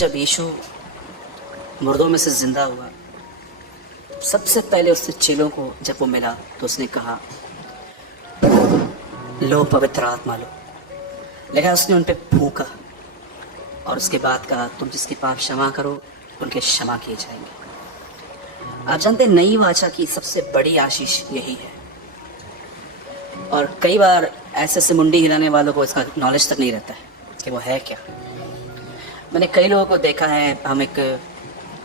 जब यीशु मुर्दों में से जिंदा हुआ, सबसे पहले उसने चेलों को जब वो मिला तो उसने कहा, लो पवित्र आत्मा लो। लेकिन उसने उन पे फूंका और उसके बाद कहा, तुम जिसके पाप क्षमा करो उनके क्षमा किए जाएंगे। आप जानते हैं नई वाचा की सबसे बड़ी आशीष यही है। और कई बार ऐसे मुंडी हिलाने वालों को इसका नॉलेज तक नहीं रहता है कि वो है क्या। मैंने कई लोगों को देखा है,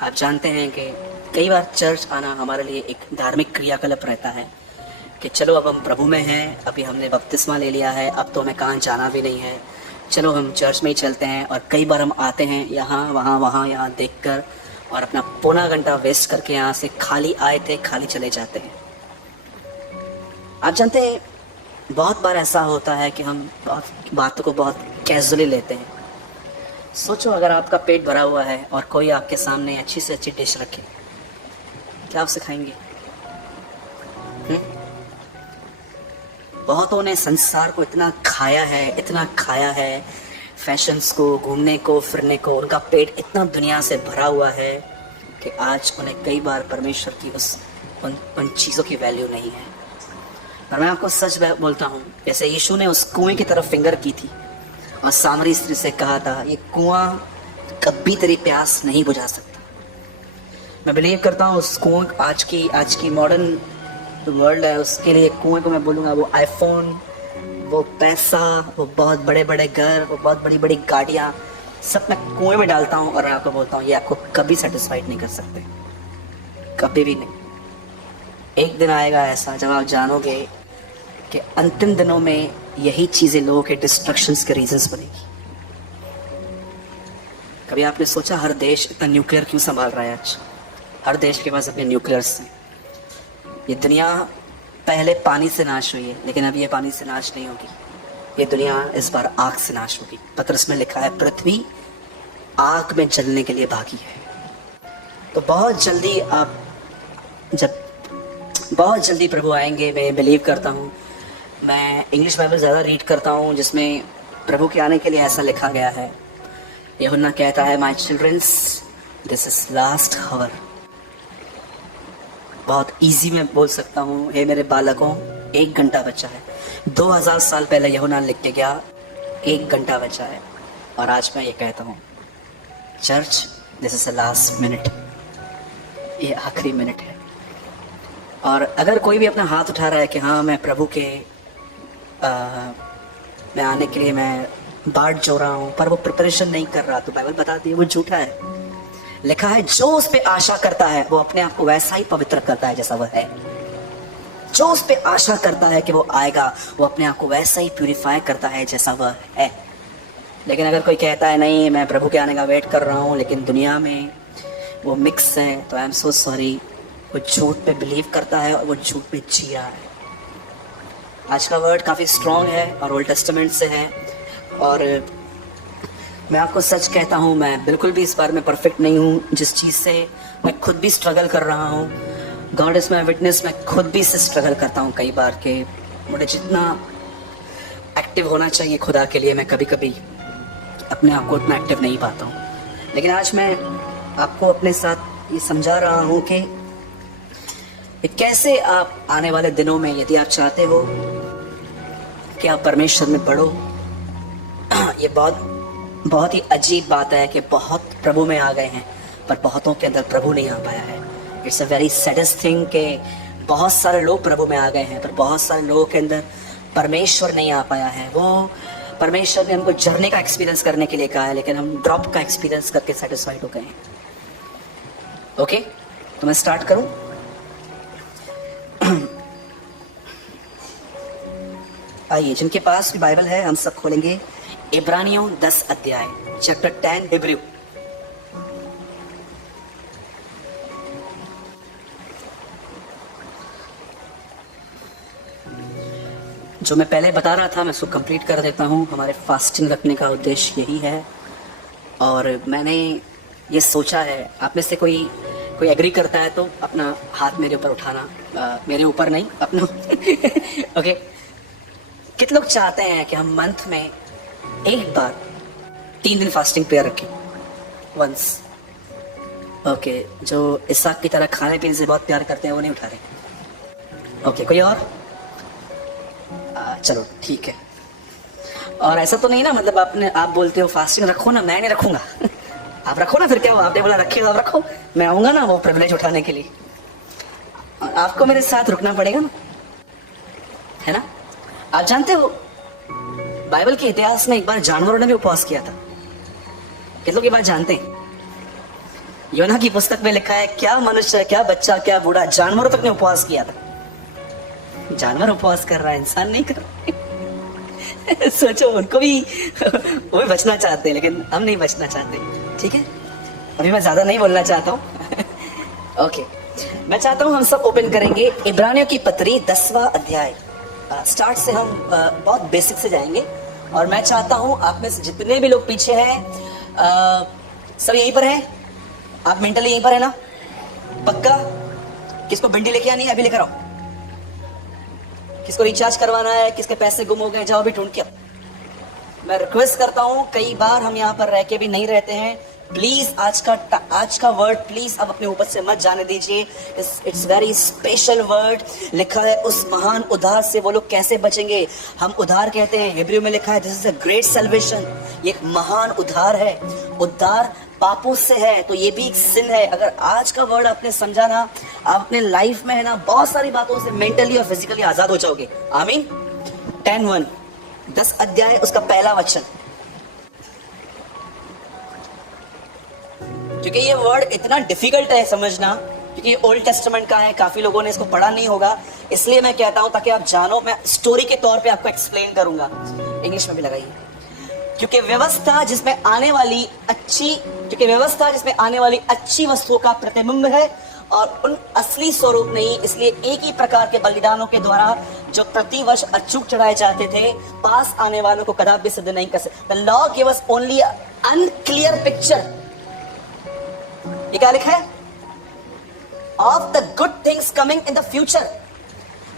आप जानते हैं कि कई बार चर्च आना हमारे लिए एक धार्मिक क्रियाकलाप रहता है कि चलो अब हम प्रभु में हैं, अभी हमने बपतिस्मा ले लिया है, अब तो हमें कहाँ जाना भी नहीं है, चलो हम चर्च में ही चलते हैं। और कई बार हम आते हैं यहाँ यहाँ देखकर और अपना पौना घंटा वेस्ट करके यहाँ से खाली आए थे खाली चले जाते हैं। आप जानते हैं बहुत बार ऐसा होता है कि हम बातों को बहुत कैजुअली लेते हैं। सोचो अगर आपका पेट भरा हुआ है और कोई आपके सामने अच्छी से अच्छी डिश रखे, क्या आप सिखाएंगे? बहुतों ने संसार को इतना खाया है, फैशंस को, घूमने को, फिरने को, उनका पेट इतना दुनिया से भरा हुआ है कि आज उन्हें कई बार परमेश्वर की उन चीज़ों की वैल्यू नहीं है। पर मैं आपको सच बोलता हूँ, जैसे यीशु ने उस कुएं की तरफ फिंगर की थी और सामरी स्त्री से कहा था, ये कुआं कभी तेरी प्यास नहीं बुझा सकता। मैं बिलीव करता हूँ उस कुएं, आज की मॉडर्न वर्ल्ड है, उसके लिए कुएं को मैं बोलूँगा वो आईफोन, वो पैसा, वो बहुत बड़े बड़े घर, वो बहुत बड़ी बड़ी गाड़ियाँ, सब मैं कुएं में डालता हूँ और आपको बोलता हूँ ये आपको कभी सेटिस्फाइड नहीं कर सकते, कभी भी नहीं। एक दिन आएगा ऐसा जब आप जानोगे कि अंतिम दिनों में यही चीजें लोगों के डिस्ट्रक्शंस के रीजंस बनेगी। कभी आपने सोचा हर देश इतना न्यूक्लियर क्यों संभाल रहा है? आज हर देश के पास अपने न्यूक्लियर्स हैं। ये दुनिया पहले पानी से नाश हुई है, लेकिन अब ये पानी से नाश नहीं होगी, ये दुनिया इस बार आग से नाश होगी। पत्रस में लिखा है, पृथ्वी आग में जलने के लिए भागी है। तो बहुत जल्दी प्रभु आएंगे, मैं बिलीव करता हूँ। मैं इंग्लिश बाइबल ज़्यादा रीड करता हूँ जिसमें प्रभु के आने के लिए ऐसा लिखा गया है। यूहन्ना कहता है, my childrens this is last hour. बहुत इजी में बोल सकता हूँ, हे मेरे बालकों 1 घंटा बचा है। 2000 साल पहले यूहन्ना लिख के गया, 1 घंटा बचा है। और आज मैं ये कहता हूँ, church this is the last minute, ये आखिरी मिनट है। और अगर कोई भी अपना हाथ उठा रहा है कि हाँ मैं प्रभु के मैं आने के लिए मैं बाट जो रहा हूँ, पर वो प्रिपरेशन नहीं कर रहा, तो बाइबल बताती है वो झूठा है। लिखा है, जो उस पे आशा करता है वो अपने आप को वैसा ही पवित्र करता है जैसा वह है। जो उस पे आशा करता है कि वो आएगा, वो अपने आप को वैसा ही प्यूरिफाई करता है जैसा वह है। लेकिन अगर कोई कहता है नहीं मैं प्रभु के आने का वेट कर रहा हूँ, लेकिन दुनिया में वो मिक्स है, तो आई एम सो सॉरी, वो झूठ पे बिलीव करता है और वो झूठ पे जी रहा है। आज का वर्ड काफ़ी स्ट्रॉन्ग है और ओल्ड टेस्टामेंट से है। और मैं आपको सच कहता हूँ, मैं बिल्कुल भी इस बारे में परफेक्ट नहीं हूँ। जिस चीज़ से मैं खुद भी स्ट्रगल कर रहा हूँ, गॉड इज माई विटनेस, मैं खुद भी इससे स्ट्रगल करता हूँ कई बार कि मुझे जितना एक्टिव होना चाहिए खुदा के लिए, मैं कभी कभी अपने आप को उतना एक्टिव नहीं पाता हूँ। लेकिन आज मैं आपको अपने साथ ये समझा रहा हूँ कि कैसे आप आने वाले दिनों में, यदि आप चाहते हो कि आप परमेश्वर में बढ़ो, ये बहुत ही अजीब बात है कि बहुत प्रभु में आ गए हैं पर बहुतों के अंदर प्रभु नहीं आ पाया है। It's a very saddest thing कि बहुत सारे लोग प्रभु में आ गए हैं पर बहुत सारे लोगों के अंदर परमेश्वर नहीं आ पाया है। वो परमेश्वर ने हमको झरने का एक्सपीरियंस करने के लिए कहा है, लेकिन हम ड्रॉप का एक्सपीरियंस करके सेटिस्फाइड हो गए हैं। ओके, तो मैं स्टार्ट करूं? आइए, जिनके पास भी बाइबल है हम सब खोलेंगे इब्रानियों 10 अध्याय, चैप्टर 10 हिब्रू। जो मैं पहले बता रहा था मैं उसको कंप्लीट कर देता हूँ। हमारे फास्टिंग रखने का उद्देश्य यही है और मैंने ये सोचा है, आप में से कोई एग्री करता है तो अपना हाथ मेरे ऊपर उठाना, मेरे ऊपर नहीं, अपना ओके। कितने लोग चाहते हैं कि हम मंथ में एक बार 3 दिन फास्टिंग प्रेयर रखें? वंस। ओके, जो इसाक की तरह खाने पीने से बहुत प्यार करते हैं वो नहीं उठा रहे। ओके, कोई और? चलो ठीक है। और ऐसा तो नहीं ना, मतलब आप बोलते हो फास्टिंग रखो ना, मैं नहीं रखूंगा। आप रखो ना, फिर क्या हुआ? आपने बोला रखिएगा, आप रखो, मैं आऊंगा ना वो प्रिविलेज उठाने के लिए। आपको मेरे साथ रुकना पड़ेगा ना, है ना? आप जानते हो बाइबल के इतिहास में एक बार जानवरों ने भी उपवास किया था। कितनों की बात जानते हैं? योना की पुस्तक में लिखा है, क्या मनुष्य, क्या बच्चा, क्या बूढ़ा, जानवरों तक ने उपवास किया था। जानवर उपवास कर रहा है, इंसान नहीं कर रहा। सोचो, उनको भी वो भी बचना चाहते हैं, लेकिन हम नहीं बचना चाहते। ठीक है, अभी मैं ज्यादा नहीं बोलना चाहता हूँ। ओके, मैं चाहता हूँ हम सब ओपन करेंगे इब्रानियों की पत्री 10वां अध्याय। स्टार्ट से हम बहुत बेसिक से जाएंगे, और मैं चाहता हूँ आप में से जितने भी लोग पीछे हैं, सब यहीं पर हैं? आप मेंटली यहीं पर है ना? पक्का? किसको भिंडी लेके आनी है? अभी लेकर आओ। किसको रिचार्ज करवाना है? किसके पैसे गुम हो गए? जाओ अभी ढूंढ के। मैं रिक्वेस्ट करता हूं, कई बार हम यहाँ पर रह के भी नहीं रहते हैं। प्लीज आज का वर्ड प्लीज अब अपने ऊपर से मत जाने दीजिए। It's very special word. लिखा है उस महान उद्धार से वो लोग कैसे बचेंगे। हम उद्धार कहते हैं, हिब्रू में लिखा है this is a great salvation. ये एक महान उद्धार है। उद्धार पापों से है, तो ये भी एक सिन है। अगर आज का वर्ड आपने समझा ना, आप अपने लाइफ में है ना बहुत सारी बातों से मेंटली और फिजिकली आजाद हो जाओगे। आमीन। 10:1 10 अध्याय उसका पहला वचन। क्योंकि ये वर्ड इतना डिफिकल्ट है समझना, क्योंकि ओल्ड टेस्टामेंट का है, काफी लोगों ने इसको पढ़ा नहीं होगा, इसलिए मैं कहता हूं ताकि आप जानो। मैं स्टोरी के तौर पे आपको एक्सप्लेन करूंगा। इंग्लिश में भी लगाइए। क्योंकि व्यवस्था जिसमें आने वाली अच्छी वस्तुओं का प्रतिबिंब है और उन असली स्वरूप नहीं, इसलिए एक ही प्रकार के बलिदानों के द्वारा जो प्रतिवर्ष अचूक चढ़ाए जाते थे, पास आने वालों को कदापि सिद्ध नहीं कर सकते। The law give us only unclear picture. ये क्या लिखा है? Of the good things coming in the future.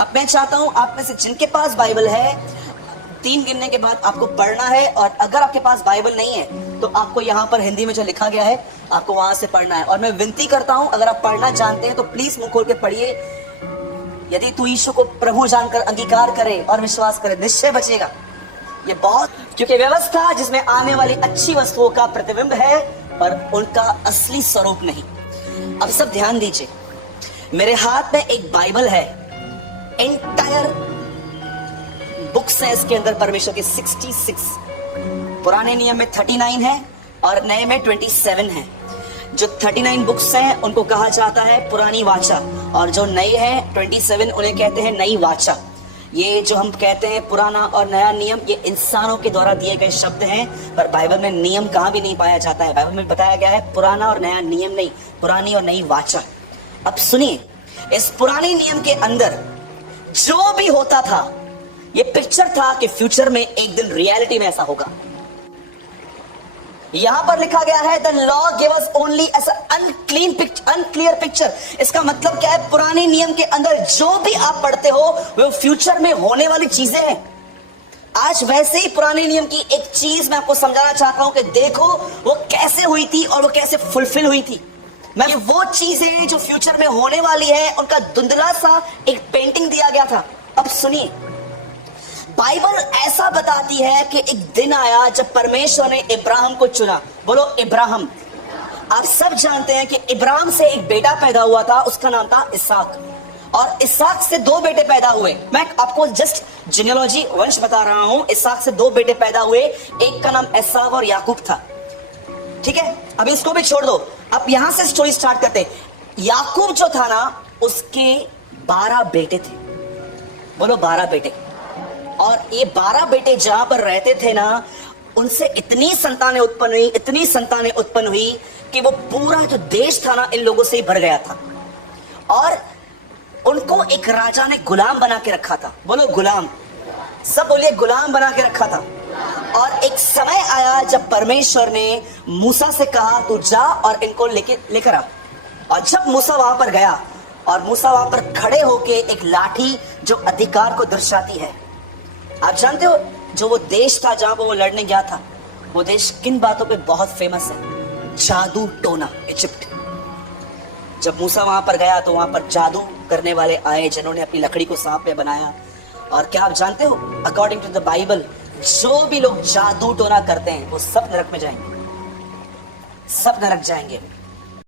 अब मैं चाहता हूं आप में से जिनके पास बाइबल है, 3 गिनने के बाद आपको पढ़ना है, और अगर आपके पास बाइबल नहीं है तो आपको यहाँ पर हिंदी में जो लिखा गया है आपको वहां से पढ़ना है। और मैं विनती करता हूं, अगर आप पढ़ना जानते हैं तो प्लीज मुंह खोल के पढ़िए। यदि तू यीशु को प्रभु जानकर अंगीकार करे और विश्वास करे, निश्चय बचेगा। ये बहुत, क्योंकि व्यवस्था जिसमें आने वाली अच्छी वस्तुओं का प्रतिबिंब है पर उनका असली स्वरूप नहीं। अब सब ध्यान दीजिए, मेरे हाथ में एक बाइबल है, एंटायर बुक्स है इसके अंदर परमेश्वर के 66। पुराने नियम में 39 है और नए में 27 है। जो 39 बुक्स हैं उनको कहा जाता है पुरानी वाचा, और जो नए हैं 27 उन्हें कहते हैं नई वाचा। ये जो हम कहते हैं पुराना और नया नियम, ये इंसानों के द्वारा दिए गए शब्द हैं, पर बाइबल में नियम कहाँ भी नहीं पाया जाता है। बाइबल में बताया गया है पुराना और नया नियम नहीं, पुरानी और नई वाचा। अब सुनिए, इस पुराने नियम के अंदर जो भी होता था, ये पिक्चर था कि फ्यूचर में एक दिन रियलिटी में ऐसा होगा। यहां पर लिखा गया है the law give us only as unclear picture. इसका मतलब क्या है? पुराने नियम के अंदर जो भी आप पढ़ते हो वो फ्यूचर में होने वाली चीजें हैं। आज वैसे ही पुराने नियम की एक चीज मैं आपको समझाना चाहता हूं कि देखो वो कैसे हुई थी और वो कैसे फुलफिल हुई थी। मैं वो चीजें जो फ्यूचर में होने वाली है उनका धुंधला सा एक पेंटिंग दिया गया था। अब सुनिए, बाइबल ऐसा बताती है कि एक दिन आया जब परमेश्वर ने इब्राहिम को चुना। बोलो इब्राहिम। आप सब जानते हैं कि इब्राहिम से एक बेटा पैदा हुआ था, उसका नाम था इसहाक, और इसहाक से 2 बेटे पैदा हुए। मैं आपको जस्ट जीनियोलॉजी वंश बता रहा हूं। इसहाक से 2 बेटे पैदा हुए, एक का नाम एसाव और याकूब था। ठीक है, अब इसको भी छोड़ दो, अब यहां से स्टोरी स्टार्ट करते हैं। याकूब जो था ना, उसके 12 बेटे थे। बोलो 12 बेटे। और ये 12 बेटे जहां पर रहते थे ना, उनसे इतनी संतानें उत्पन्न हुई कि वो पूरा जो देश था ना इन लोगों से ही भर गया था। और उनको एक राजा ने गुलाम बना के रखा था। बोलो गुलाम। सब बोलिए गुलाम बना के रखा था। और एक समय आया जब परमेश्वर ने मूसा से कहा तू जा और इनको लेकर आ। और जब मूसा वहां पर गया, और मूसा वहां पर खड़े होके एक लाठी जो अधिकार को दर्शाती है। आप जानते हो जो वो देश था जहां पर वो लड़ने गया था, वो देश किन बातों पे बहुत फेमस है? जादू टोना इजिप्ट। जब मूसा वहां पर गया तो वहां पर जादू करने वाले आए जिन्होंने अपनी लकड़ी को सांप में बनाया। और क्या आप जानते हो, अकॉर्डिंग टू द बाइबल, जो भी लोग जादू टोना करते हैं वो सब नरक में जाएंगे, सब नरक जाएंगे।